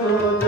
Oh,